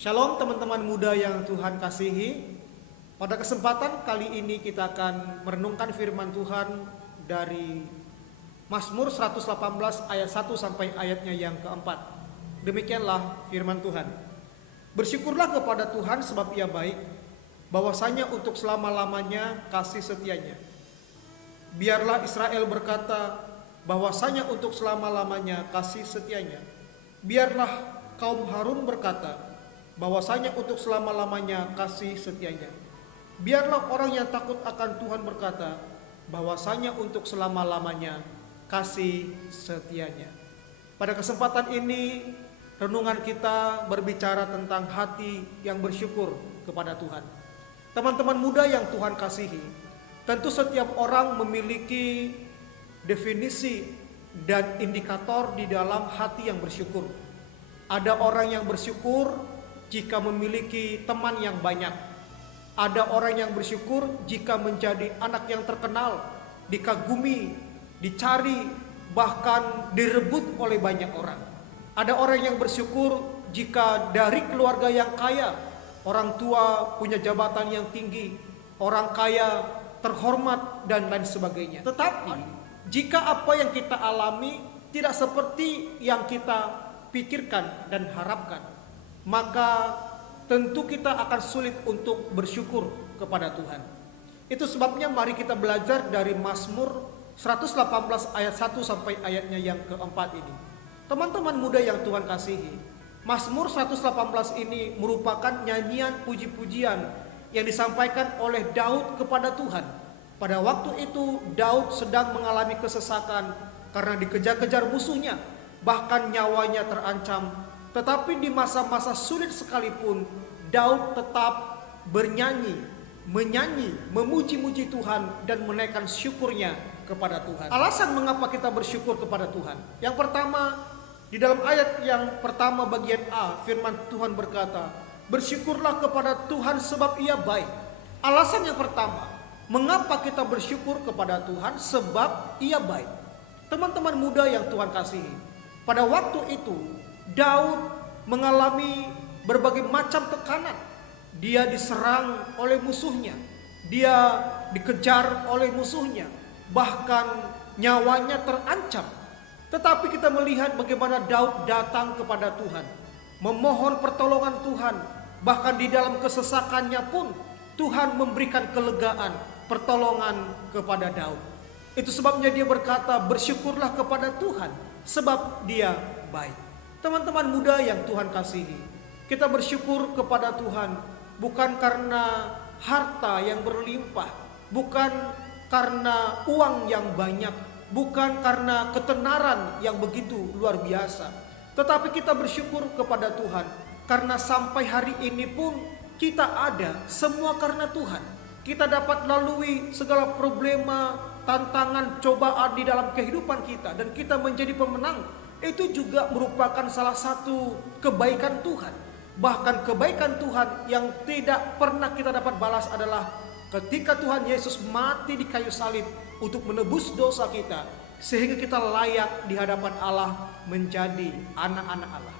Shalom teman-teman muda yang Tuhan kasihi. Pada kesempatan kali ini kita akan merenungkan firman Tuhan dari Mazmur 118 ayat 1 sampai ayatnya yang keempat. Demikianlah firman Tuhan. Bersyukurlah kepada Tuhan sebab Ia baik, bahwasanya untuk selama-lamanya kasih setianya. Biarlah Israel berkata, bahwasanya untuk selama-lamanya kasih setianya. Biarlah kaum Harun berkata, bahwasanya untuk selama-lamanya kasih setianya. Biarlah orang yang takut akan Tuhan berkata, bahwasanya untuk selama-lamanya kasih setianya. Pada kesempatan ini, renungan kita berbicara tentang hati yang bersyukur kepada Tuhan. Teman-teman muda yang Tuhan kasihi, tentu setiap orang memiliki definisi dan indikator di dalam hati yang bersyukur. Ada orang yang bersyukur jika memiliki teman yang banyak. Ada orang yang bersyukur jika menjadi anak yang terkenal, dikagumi, dicari, bahkan direbut oleh banyak orang. Ada orang yang bersyukur jika dari keluarga yang kaya, orang tua punya jabatan yang tinggi, orang kaya terhormat dan lain sebagainya. Tetapi jika apa yang kita alami tidak seperti yang kita pikirkan dan harapkan, maka tentu kita akan sulit untuk bersyukur kepada Tuhan. Itu sebabnya mari kita belajar dari Mazmur 118 ayat 1 sampai ayatnya yang keempat ini. Teman-teman muda yang Tuhan kasihi, Mazmur 118 ini merupakan nyanyian puji-pujian yang disampaikan oleh Daud kepada Tuhan. Pada waktu itu Daud sedang mengalami kesesakan karena dikejar-kejar musuhnya, bahkan nyawanya terancam. Tetapi di masa-masa sulit sekalipun, Daud tetap bernyanyi, menyanyi, memuji-muji Tuhan dan menaikkan syukurnya kepada Tuhan. Alasan mengapa kita bersyukur kepada Tuhan. Yang pertama, di dalam ayat yang pertama bagian A, firman Tuhan berkata, bersyukurlah kepada Tuhan sebab Ia baik. Alasan yang pertama, mengapa kita bersyukur kepada Tuhan? Sebab Ia baik. Teman-teman muda yang Tuhan kasihi, pada waktu itu Daud mengalami berbagai macam tekanan. Dia diserang oleh musuhnya, dia dikejar oleh musuhnya, bahkan nyawanya terancam. Tetapi kita melihat bagaimana Daud datang kepada Tuhan, memohon pertolongan Tuhan. Bahkan di dalam kesesakannya pun Tuhan memberikan kelegaan, pertolongan kepada Daud. Itu sebabnya dia berkata, bersyukurlah kepada Tuhan sebab Dia baik. Teman-teman muda yang Tuhan kasihi, kita bersyukur kepada Tuhan bukan karena harta yang berlimpah, bukan karena uang yang banyak, bukan karena ketenaran yang begitu luar biasa. Tetapi kita bersyukur kepada Tuhan karena sampai hari ini pun kita ada semua karena Tuhan. Kita dapat lalui segala problema, tantangan, cobaan di dalam kehidupan kita, dan kita menjadi pemenang. Itu juga merupakan salah satu kebaikan Tuhan. Bahkan kebaikan Tuhan yang tidak pernah kita dapat balas adalah ketika Tuhan Yesus mati di kayu salib untuk menebus dosa kita, sehingga kita layak di hadapan Allah menjadi anak-anak Allah.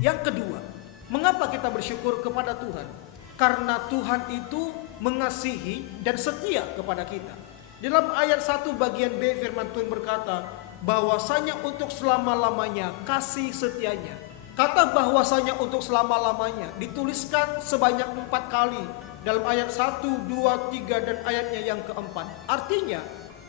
Yang kedua, mengapa kita bersyukur kepada Tuhan? Karena Tuhan itu mengasihi dan setia kepada kita. Dalam ayat 1 bagian B firman Tuhan berkata, bahwasanya untuk selama-lamanya kasih setianya. Kata bahwasanya untuk selama-lamanya dituliskan sebanyak 4 kali dalam ayat 1, 2, 3 dan ayatnya yang keempat. Artinya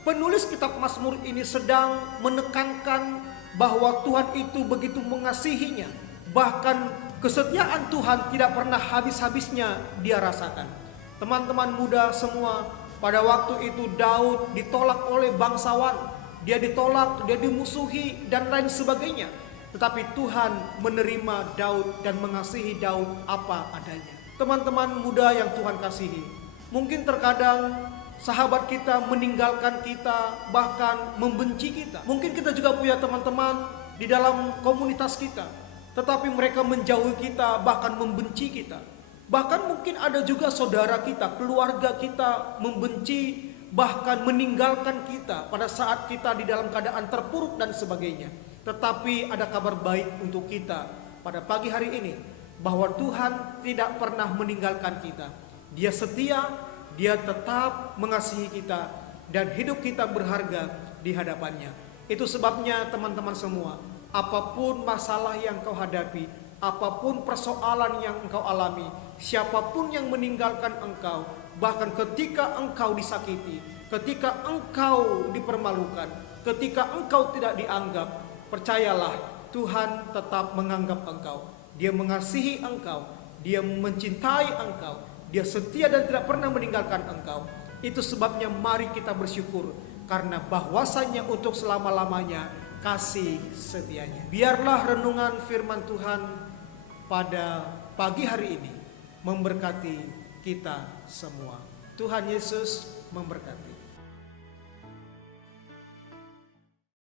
penulis kitab Mazmur ini sedang menekankan bahwa Tuhan itu begitu mengasihinya. Bahkan kesetiaan Tuhan tidak pernah habis-habisnya dia rasakan. Teman-teman muda semua, pada waktu itu Daud ditolak oleh bangsawan. Dia ditolak, dia dimusuhi dan lain sebagainya. Tetapi Tuhan menerima Daud dan mengasihi Daud apa adanya. Teman-teman muda yang Tuhan kasihi, mungkin terkadang sahabat kita meninggalkan kita, bahkan membenci kita. Mungkin kita juga punya teman-teman di dalam komunitas kita, tetapi mereka menjauhi kita, bahkan membenci kita. Bahkan mungkin ada juga saudara kita, keluarga kita membenci, bahkan meninggalkan kita pada saat kita di dalam keadaan terpuruk dan sebagainya. Tetapi ada kabar baik untuk kita pada pagi hari ini, bahwa Tuhan tidak pernah meninggalkan kita. Dia setia, Dia tetap mengasihi kita, dan hidup kita berharga di hadapannya. Itu sebabnya teman-teman semua, apapun masalah yang kau hadapi, apapun persoalan yang engkau alami, siapapun yang meninggalkan engkau, bahkan ketika engkau disakiti, ketika engkau dipermalukan, ketika engkau tidak dianggap, percayalah, Tuhan tetap menganggap engkau. Dia mengasihi engkau, Dia mencintai engkau, Dia setia dan tidak pernah meninggalkan engkau. Itu sebabnya mari kita bersyukur, karena bahwasanya untuk selama-lamanya kasih setianya. Biarlah renungan firman Tuhan pada pagi hari ini memberkati kita semua. Tuhan Yesus memberkati.